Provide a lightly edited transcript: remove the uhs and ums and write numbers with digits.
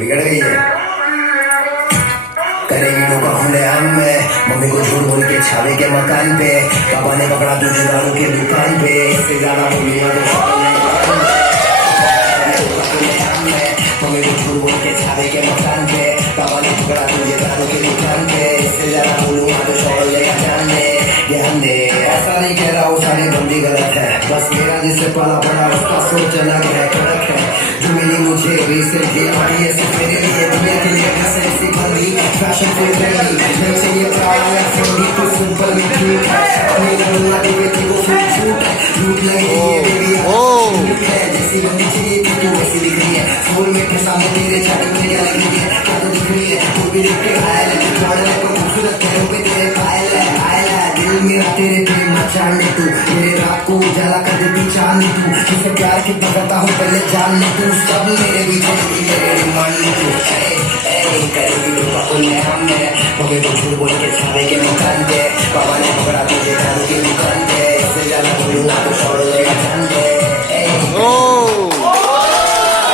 बिगड़ गई है। करेगी लोग हमले हम में, मम्मी को झूठ बोल के छावे के मकान पे, पापा ने पकड़ा तुझे दारू के दुकान पे, इससे ज्यादा बोलिया तो मम्मी को झूठ बोल के छावे के मकान पे, पापा ने पकड़ा तुझे दारू के दुकान पे, इससे ज्यादा बोलूंगा तो शौक लेगा जान दे ध्यान दे। ऐसा नहीं कह रहा हूँ सारी बंदी गलत है, बस मेरा जिससे पाला पड़ा उसका सोच अलग है, कड़क है। जो मिली मुझे रिसेंटली आई है सिर्फ मेरे लिए, दुनिया के लिए कैसे ऐसी बंदी फैशन से ट्रेंडी नहीं चाहिए प्राउड या फ्रेंडी, तो सिंपल में क्यूट है। अपनी दुनिया की बेटी को फिर झूठ है, झूठ लगी है बेबी है, जैसी बंदी चाहिए थी तू वैसी दिख रही है। स्कूल में के सामने तेरे छाती में क्या लग रही है, क्या तो दिख रही है, वो भी देख के घायल है, मॉडल को खूबसूरत करो पे तेरे पायल है, दिल मेरा तेरे प्रेम मचान ले तू, मेरे रात को उजाला कर देती चांद तू, जिसे प्यार की पकड़ता हूँ पहले जान ले तू, सब मेरे पीछे मेरे मान ले तू। करेगी लोग हमने, मम्मी को झूठ बोल के छावे के मकान पे, पापा ने